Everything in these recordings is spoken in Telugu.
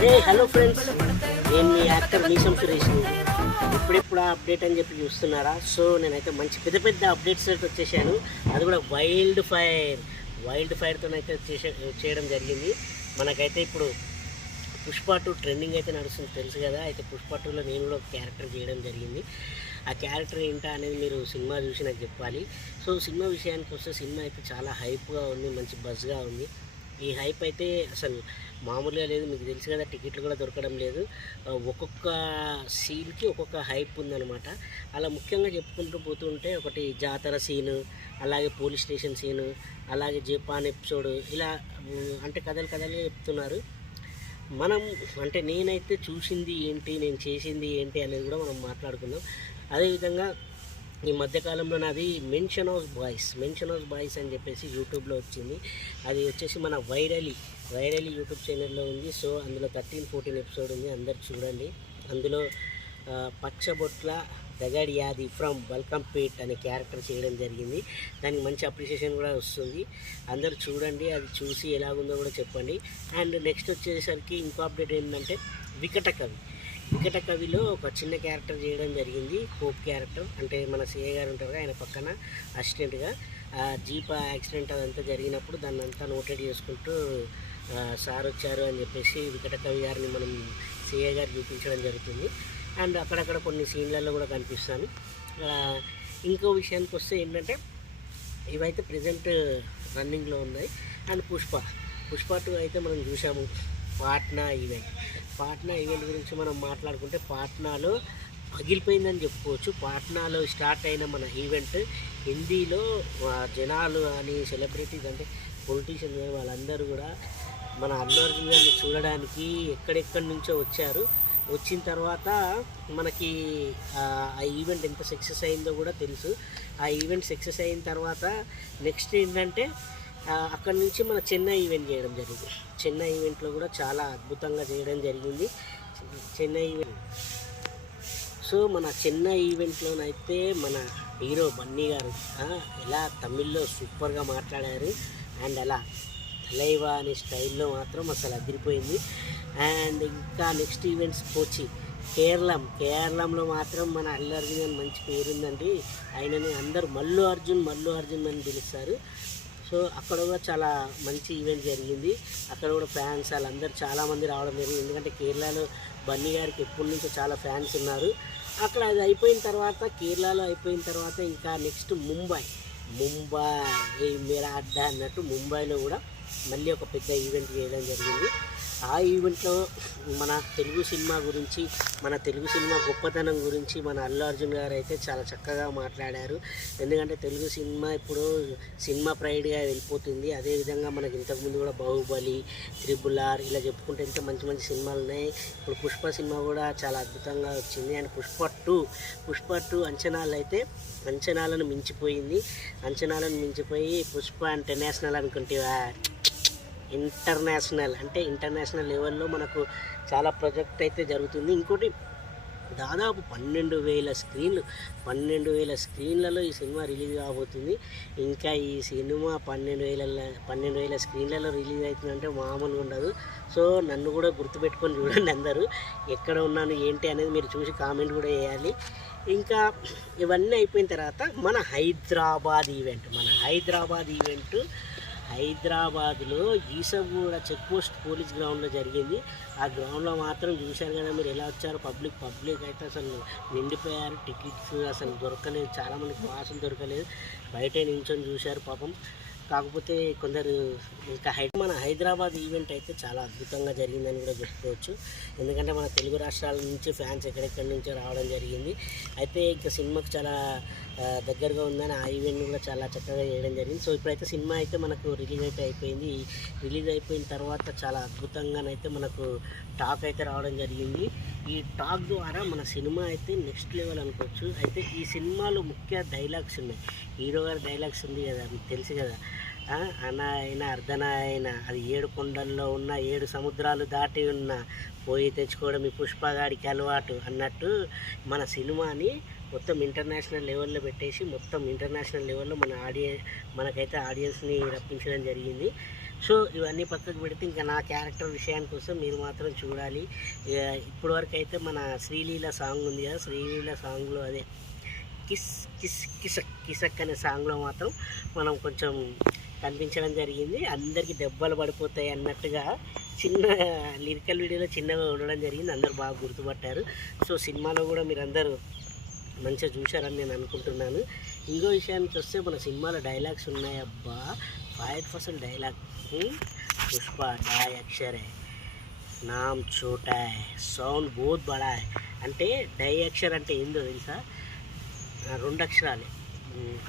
హలో ఫ్రెండ్స్, నేను మీ యాక్టర్ మీసం సురేష్. ఇప్పుడెప్పుడు అప్డేట్ అని చెప్పి చూస్తున్నారా? సో నేనైతే మంచి పెద్ద పెద్ద అప్డేట్స్ అయితే వచ్చేసాను. అది కూడా వైల్డ్ ఫైర్తో అయితే చేయడం జరిగింది. మనకైతే ఇప్పుడు పుష్ప 2 ట్రెండింగ్ అయితే నడుస్తుంది, తెలుసు కదా. అయితే పుష్ప 2లో నేను కూడా ఒక క్యారెక్టర్ చేయడం జరిగింది. ఆ క్యారెక్టర్ ఏంటా అనేది మీరు సినిమా చూసి నాకు చెప్పాలి. సో సినిమా విషయానికి వస్తే సినిమా అయితే చాలా హైప్గా ఉంది, మంచి బజ్గా ఉంది. ఈ హైప్ అయితే అసలు మామూలుగా లేదు. మీకు తెలుసు కదా, టికెట్లు కూడా దొరకడం లేదు. ఒక్కొక్క సీన్కి ఒక్కొక్క హైప్ ఉందన్నమాట. అలా ముఖ్యంగా చెప్పుకుంటూ పోతుంటే ఒకటి జాతర సీను, అలాగే పోలీస్ స్టేషన్ సీను, అలాగే జపాన్ ఎపిసోడ్, ఇలా అంటే కథలుగా చెప్తున్నారు. మనం అంటే నేనైతే చూసింది ఏంటి, నేను చేసింది ఏంటి అనేది కూడా మనం మాట్లాడుకుందాం. అదేవిధంగా ఈ మధ్యకాలంలో నాది మెన్షన్ హౌస్ బాయ్స్ అని చెప్పేసి యూట్యూబ్లో వచ్చింది. అది వచ్చేసి మన వైరలీ యూట్యూబ్ ఛానల్లో ఉంది. సో అందులో 13-14 ఎపిసోడ్ ఉంది, అందరు చూడండి. అందులో పచ్చబొట్ల దగడియాది ఫ్రమ్ బల్కంపేట్ అనే క్యారెక్టర్ చేయడం జరిగింది. దానికి మంచి అప్రిషియేషన్ కూడా వస్తుంది. అందరూ చూడండి, అది చూసి ఎలాగుందో కూడా చెప్పండి. అండ్ నెక్స్ట్ వచ్చేసరికి ఇంకో అప్డేట్ ఏంటంటే వికట కవిలో ఒక చిన్న క్యారెక్టర్ చేయడం జరిగింది. హోప్ క్యారెక్టర్, అంటే మన సిఏ గారు ఉంటారు, ఆయన పక్కన అసిస్టెంట్గా జీప్ యాక్సిడెంట్ అదంతా జరిగినప్పుడు దాన్ని అంతా నోటెడ్ చేసుకుంటూ సార్ వచ్చారు అని చెప్పేసి వికట కవి గారిని మనం సిఏ గారు చూపించడం జరుగుతుంది. అండ్ అక్కడక్కడ కొన్ని సీన్లలో కూడా కనిపిస్తాను. ఇంకో విషయానికి వస్తే ఏంటంటే ఇవైతే ప్రజెంట్ రన్నింగ్లో ఉన్నాయి. అండ్ పుష్ప 2 అయితే మనం చూసాము. పాట్నా ఈవెంట్ గురించి మనం మాట్లాడుకుంటే పాట్నాలో పగిలిపోయిందని చెప్పుకోవచ్చు. పాట్నాలో స్టార్ట్ అయిన మన ఈవెంట్ హిందీలో జనాలు అని సెలబ్రిటీస్ అంటే పొలిటీషియన్స్ కానీ వాళ్ళందరూ కూడా మన అల్లు అర్జున్ గారిని చూడడానికి ఎక్కడెక్కడి నుంచో వచ్చారు. వచ్చిన తర్వాత మనకి ఆ ఈవెంట్ ఎంత సక్సెస్ అయిందో కూడా తెలుసు. ఆ ఈవెంట్ సక్సెస్ అయిన తర్వాత నెక్స్ట్ ఏంటంటే అక్కడి నుంచి మన చెన్నై ఈవెంట్ చేయడం జరిగింది. చెన్నై ఈవెంట్లో కూడా చాలా అద్భుతంగా చేయడం జరిగింది చెన్నై ఈవెంట్. సో మన చెన్నై ఈవెంట్లోనైతే మన హీరో బన్నీ గారు ఎలా తమిళ్లో సూపర్గా మాట్లాడారు. అండ్ అలా లైవా అనే స్టైల్లో మాత్రం అసలు అదిరిపోయింది. అండ్ ఇంకా నెక్స్ట్ ఈవెంట్స్ పోచి కేరళంలో మాత్రం మన అల్లు అర్జున్ అని మంచి పేరుందండి. ఆయనని అందరూ మల్లు అర్జున్ అని పిలుస్తారు. సో అక్కడ కూడా చాలా మంచి ఈవెంట్ జరిగింది. అక్కడ కూడా ఫ్యాన్స్ వాళ్ళందరూ చాలామంది రావడం జరిగింది. ఎందుకంటే కేరళలో బన్నీ గారికి ఎప్పటి నుంచో చాలా ఫ్యాన్స్ ఉన్నారు. అక్కడ అది అయిపోయిన తర్వాత, కేరళలో అయిపోయిన తర్వాత ఇంకా నెక్స్ట్ ముంబై మీరా అడ్డా అన్నట్టు ముంబైలో కూడా మళ్ళీ ఒక పెద్ద ఈవెంట్ చేయడం జరిగింది. ఆ ఈవెంట్లో మన తెలుగు సినిమా గురించి, మన తెలుగు సినిమా గొప్పతనం గురించి మన అల్లు అర్జున్ గారు అయితే చాలా చక్కగా మాట్లాడారు. ఎందుకంటే తెలుగు సినిమా ఇప్పుడు సినిమా ప్రైడ్గా వెళ్ళిపోతుంది. అదేవిధంగా మనకి ఇంతకుముందు కూడా బాహుబలి, RRR ఇలా చెప్పుకుంటే ఎంత మంచి సినిమాలు ఉన్నాయి. ఇప్పుడు పుష్ప సినిమా కూడా చాలా అద్భుతంగా వచ్చింది. అండ్ పుష్ప 2 అంచనాలను మించిపోయింది. మించిపోయి పుష్ప ఇంటర్నేషనల్ అనుకుంటేవా, ఇంటర్నేషనల్ లెవెల్లో మనకు చాలా ప్రాజెక్ట్ అయితే జరుగుతుంది. ఇంకోటి దాదాపు 12,000 స్క్రీన్లలో ఈ సినిమా రిలీజ్ కాబోతుంది. ఇంకా ఈ సినిమా 12,000 స్క్రీన్లలో రిలీజ్ అవుతుందంటే మామూలుగా ఉండదు. సో నన్ను కూడా గుర్తుపెట్టుకొని చూడండి అందరూ, ఎక్కడ ఉన్నాను ఏంటి అనేది మీరు చూసి కామెంట్ కూడా చేయాలి. ఇంకా ఇవన్నీ అయిపోయిన తర్వాత మన హైదరాబాద్ ఈవెంట్ హైదరాబాద్లో ఈసగూడ చెక్పోస్ట్ పోలీస్ గ్రౌండ్లో జరిగింది. ఆ గ్రౌండ్లో మాత్రం చూశారు కదా మీరు ఎలా వచ్చారో. పబ్లిక్ అయితే అసలు నిండిపోయారు. టికెట్స్ అసలు దొరకలేదు, చాలామందికి పాసులు దొరకలేదు, బయట నించొని చూశారు పాపం. కాకపోతే కొందరు ఇంకా మన హైదరాబాద్ ఈవెంట్ అయితే చాలా అద్భుతంగా జరిగిందని కూడా చెప్పుకోవచ్చు. ఎందుకంటే మన తెలుగు రాష్ట్రాల నుంచి ఫ్యాన్స్ ఎక్కడెక్కడి నుంచో రావడం జరిగింది. అయితే ఇంకా సినిమాకు చాలా దగ్గరగా ఉందని ఆ ఈవెంట్ కూడా చాలా చక్కగా చేయడం జరిగింది. సో ఇప్పుడైతే సినిమా అయితే మనకు రిలీజ్ అయిపోయింది. రిలీజ్ అయిపోయిన తర్వాత చాలా అద్భుతంగానైతే మనకు టాక్ అయితే రావడం జరిగింది. ఈ టాక్ ద్వారా మన సినిమా అయితే నెక్స్ట్ లెవెల్ అనుకోవచ్చు. అయితే ఈ సినిమాలో ముఖ్య డైలాగ్స్ ఉన్నాయి. హీరో గారి డైలాగ్స్ ఉంది కదా, మీకు తెలుసు కదా, అనాయన అర్ధనాయన, అది 7 కొండల్లో ఉన్న 7 సముద్రాలు దాటి ఉన్న, పోయి తెచ్చుకోవడం ఈ పుష్పగాడికి అలవాటు అన్నట్టు మన సినిమాని మొత్తం ఇంటర్నేషనల్ లెవెల్లో పెట్టేసి మొత్తం ఇంటర్నేషనల్ లెవెల్లో మనకైతే ఆడియన్స్ని రప్పించడం జరిగింది. సో ఇవన్నీ పక్కకు పెడితే ఇంకా నా క్యారెక్టర్ విషయానికి వస్తే మీరు మాత్రం చూడాలి. ఇప్పటివరకు అయితే మన శ్రీలీల సాంగ్ ఉంది కదా, శ్రీలీల సాంగ్లో అదే కిస్ కిస్ కిసక్ కిసక్ అనే సాంగ్లో మాత్రం మనం కొంచెం కనిపించడం జరిగింది. అందరికీ దెబ్బలు పడిపోతాయి అన్నట్టుగా చిన్న లిరికల్ వీడియోలో చిన్నగా ఉండడం జరిగింది. అందరు బాగా గుర్తుపట్టారు. సో సినిమాలో కూడా మీరు అందరూ మంచిగా చూశారని నేను అనుకుంటున్నాను. ఇంకో విషయానికి వస్తే మన సినిమాలో డైలాగ్స్ ఉన్నాయి అబ్బా, 5% డైలాగ్. పుష్ప डाई अक्षर है, नाम छोटा है, సౌండ్ बहुत बड़ा है. అంటే డై అక్షర్ అంటే ఏందో తెలుసా? 2 అక్షరాలే.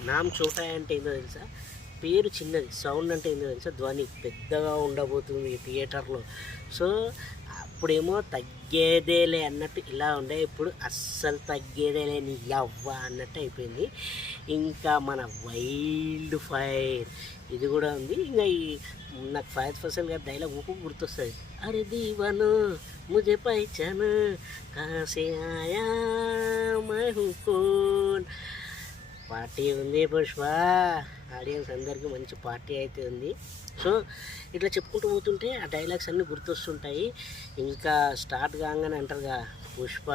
నామ్ చోటా అంటే ఏందో తెలుసా? పేరు చిన్నది. సౌండ్ అంటే ఏందో తెలుసా? ధ్వని పెద్దగా ఉండబోతుంది థియేటర్లో. సో అప్పుడేమో తగ్గేదేలే అన్నట్టు ఇలా ఉండే, ఇప్పుడు అస్సలు తగ్గేదేలే నీ యవ్వ అన్నట్టు అయిపోయింది. ఇంకా మన వైల్డ్ ఫైర్ ఇది కూడా ఉంది. ఇంకా ఈ నాకు 5% గారి డైలాగ్ ఊపు గుర్తొస్తుంది. అరే దీవను ముజే పైచాన్ కాసే ఆయా మై హూ కోన్. పార్టీ ఉంది పుష్ప, ఆడియన్స్ అందరికీ మంచి పార్టీ అయితే ఉంది. సో ఇట్లా చెప్పుకుంటూ పోతుంటే ఆ డైలాగ్స్ అన్నీ గుర్తొస్తుంటాయి. ఇంకా స్టార్ట్ కాగానే అంటారుగా పుష్ప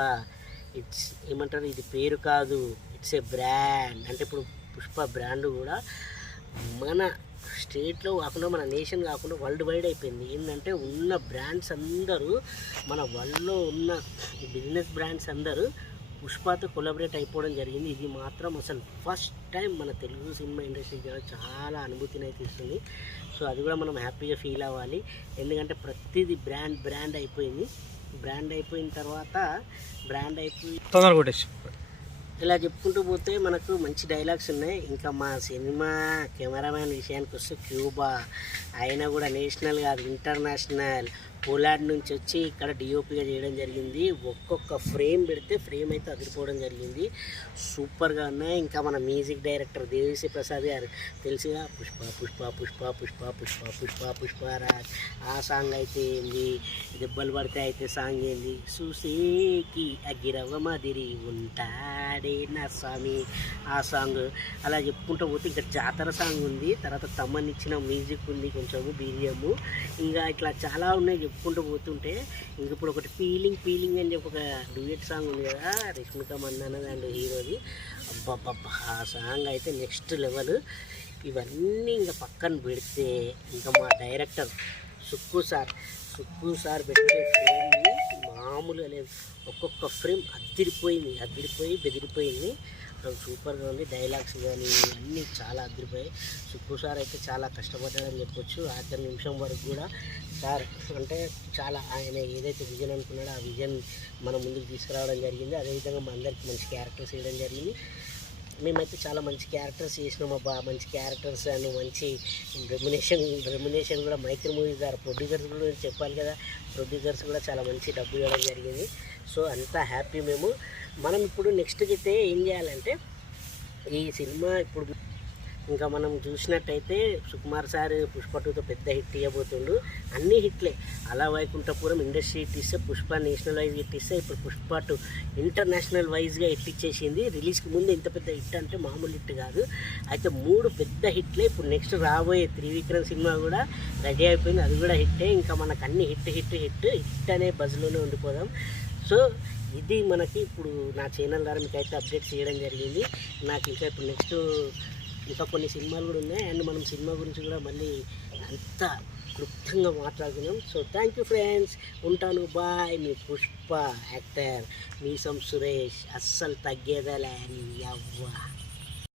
ఇట్స్ ఏమంటారు, ఇది పేరు కాదు, ఇట్స్ ఏ బ్రాండ్. అంటే ఇప్పుడు పుష్ప బ్రాండ్ కూడా మన స్టేట్లో కాకుండా మన నేషన్ కాకుండా వరల్డ్ వైడ్ అయిపోయింది. ఏంటంటే ఉన్న బ్రాండ్స్ అందరూ, మన వరల్డ్లో ఉన్న బిజినెస్ బ్రాండ్స్ అందరూ పుష్పతో కొలాబరేట్ అయిపోవడం జరిగింది. ఇది మాత్రం అసలు ఫస్ట్ టైం మన తెలుగు సినిమా ఇండస్ట్రీకి చాలా అనుభూతిని అయితే ఇస్తుంది. సో అది కూడా మనం హ్యాపీగా ఫీల్ అవ్వాలి. ఎందుకంటే ప్రతిదీ బ్రాండ్ అయిపోయింది. బ్రాండ్ అయిపోయిన తర్వాత ఇలా చెప్పుకుంటూ పోతే మనకు మంచి డైలాగ్స్ ఉన్నాయి. ఇంకా మా సినిమా కెమెరామ్యాన్ విషయానికి వస్తే క్యూబా, ఆయన కూడా నేషనల్ కాదు ఇంటర్నేషనల్ పోలాండ్ నుంచి వచ్చి ఇక్కడ డిఓపిగా చేయడం జరిగింది. ఒక్కొక్క ఫ్రేమ్ పెడితే ఫ్రేమ్ అయితే అదిరిపోవడం జరిగింది. సూపర్గా ఉన్నాయి. ఇంకా మన మ్యూజిక్ డైరెక్టర్ దేవిశ్రీ ప్రసాద్ గారు తెలుసుగా, పుష్ప పుష్ప పుష్ప పుష్ప పుష్ప పుష్ప పుష్పరాజ్ ఆ సాంగ్ అయితే ఏంది, దెబ్బలు పడితే అయితే సాంగ్ ఏంది, సుసేకి అగిరవ మాదిరి ఉంటాడే నా స్వామి ఆ సాంగ్. అలా చెప్పుకుంటూ పోతే ఇంకా జాతర సాంగ్ ఉంది, తర్వాత తమ్మనిచ్చిన మ్యూజిక్ ఉంది, కొంచెము బీజిఎమ్, ఇంకా ఇట్లా చాలా ఉన్నాయి చెప్పుకుంటూ పోతుంటే. ఇంక ఇప్పుడు ఒకటి ఫీలింగ్ అని చెప్పి ఒక డ్యూయట్ సాంగ్ ఉంది కదా, రష్మిక మందన అండ్ హీరోది. అబ్బబ్బబ్బా ఆ సాంగ్ అయితే నెక్స్ట్ లెవెల్. ఇవన్నీ ఇంకా పక్కన పెడితే ఇంకా మా డైరెక్టర్ సుక్కు సార్ పెట్టే ఫ్రేమ్ని మామూలుగా లేదు. ఒక్కొక్క ఫ్రేమ్ అదిరిపోయి బెదిరిపోయింది. సూపర్గా ఉంది. డైలాగ్స్ కానీ అన్నీ చాలా అదిరిపోయాయి. సుక్కు సార్ అయితే చాలా కష్టపడ్డాడని చెప్పొచ్చు. ఆఖరి నిమిషం వరకు కూడా సార్ అంటే చాలా ఆయన ఏదైతే విజన్ అనుకున్నాడో ఆ విజన్ మన ముందుకు తీసుకురావడం జరిగింది. అదేవిధంగా మా అందరికీ మంచి క్యారెక్టర్స్ వేయడం జరిగింది. మేమైతే చాలా మంచి క్యారెక్టర్స్ చేసినాం అబ్బా. మంచి క్యారెక్టర్స్ అని మంచి రెమ్యునేషన్ కూడా మైత్రి మూవీ గారు ప్రొడ్యూసర్స్ కూడా చెప్పాలి కదా, ప్రొడ్యూసర్స్ కూడా చాలా మంచి డబ్బు ఇవ్వడం జరిగింది. సో అంతా హ్యాపీ మనం ఇప్పుడు నెక్స్ట్ అయితే ఏం చేయాలంటే ఈ సినిమా ఇప్పుడు ఇంకా మనం చూసినట్టయితే సుకుమార్ సార్ పుష్ప 2తో పెద్ద హిట్ ఇవ్వబోతుండు. అన్ని హిట్లే. అలా వైకుంఠపురం ఇండస్ట్రీ హిట్ ఇస్తే, పుష్ప నేషనల్ వైజ్ హిట్ ఇస్తే, ఇప్పుడు పుష్ప 2 ఇంటర్నేషనల్ వైజ్గా హిట్ ఇచ్చేసింది. రిలీజ్కి ముందు ఇంత పెద్ద హిట్ అంటే మామూలు హిట్ కాదు. అయితే 3 పెద్ద హిట్లే. ఇప్పుడు నెక్స్ట్ రాబోయే త్రివిక్రమ్ సినిమా కూడా రెడీ అయిపోయింది, అది కూడా హిట్టే. ఇంకా మనకు అన్ని హిట్ అనే బజ్లోనే ఉండిపోదాం. సో ఇది మనకి ఇప్పుడు నా ఛానల్ ద్వారా మీకు అయితే అప్డేట్ చేయడం జరిగింది. నాకు ఇంకా ఇప్పుడు నెక్స్ట్ ఇంకా కొన్ని సినిమాలు కూడా ఉన్నాయి. అండ్ మనం సినిమా గురించి కూడా మళ్ళీ అంతా క్లుప్తంగా మాట్లాడుకున్నాం. సో థ్యాంక్ యూ ఫ్రెండ్స్, ఉంటాను, బాయ్. మీ పుష్ప యాక్టర్ మీసం సురేష్, అస్సలు తగ్గేదలే అని అవ్వ.